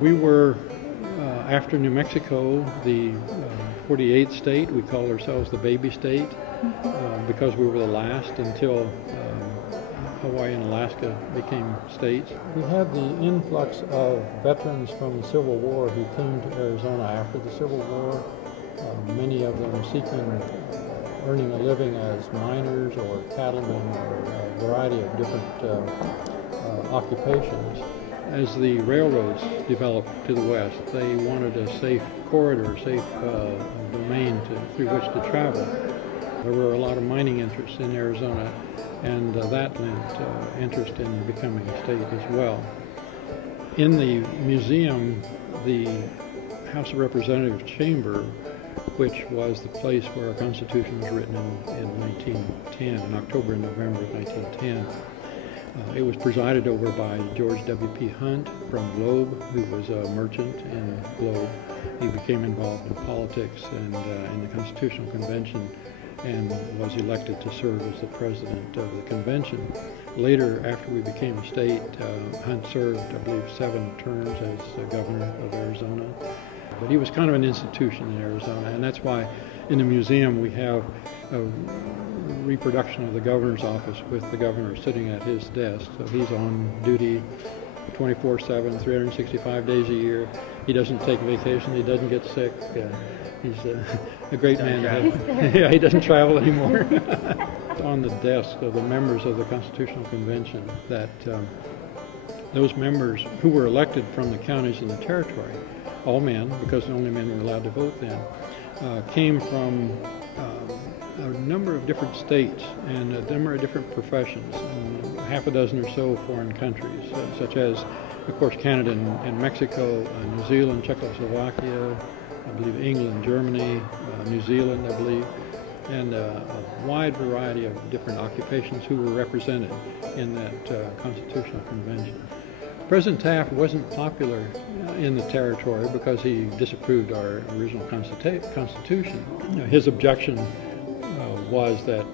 We were, after New Mexico, the 48th state. We called ourselves the baby state because we were the last until Hawaii and Alaska became states. We had the influx of veterans from the Civil War who came to Arizona after the Civil War, many of them seeking earning a living as miners or cattlemen or a variety of different occupations. As the railroads developed to the west, they wanted a safe corridor, safe domain through which to travel. There were a lot of mining interests in Arizona, and that lent interest in becoming a state as well. In the museum, the House of Representatives chamber, which was the place where our Constitution was written in 1910, in October and November of 1910, it was presided over by George W.P. Hunt from Globe, who was a merchant in Globe. He became involved in politics and in the Constitutional Convention and was elected to serve as the president of the convention. Later, after we became a state, Hunt served, I believe, 7 terms as governor of Arizona. But he was kind of an institution in Arizona, and that's why in the museum we have a reproduction of the governor's office with the governor sitting at his desk. So he's on duty 24/7, 365 days a year. He doesn't take vacation, he doesn't get sick. He's a great man to have. Yeah, he doesn't travel anymore. On the desk of the members of the Constitutional Convention, that those members who were elected from the counties and the territory, all men, because only men were allowed to vote then, came from a number of different states and a number of different professions, and half a dozen or so foreign countries, such as, of course, Canada and Mexico, New Zealand, Czechoslovakia, I believe England, Germany, New Zealand, I believe, and a wide variety of different occupations who were represented in that Constitutional Convention. President Taft wasn't popular in the territory because he disapproved our original Constitution. His objection was that,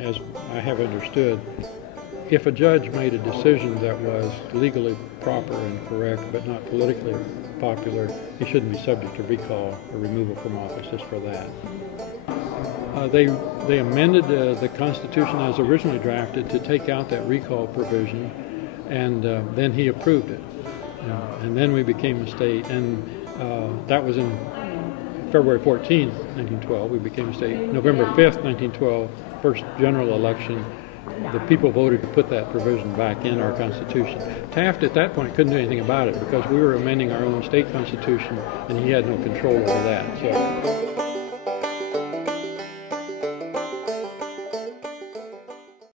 as I have understood, if a judge made a decision that was legally proper and correct but not politically popular, he shouldn't be subject to recall or removal from office just for that. They amended the Constitution as originally drafted to take out that recall provision, and then he approved it. And then we became a state, and that was in February 14th, 1912. We became a state. November 5th, 1912, first general election, the people voted to put that provision back in our Constitution. Taft at that point couldn't do anything about it because we were amending our own state constitution and he had no control over that. So.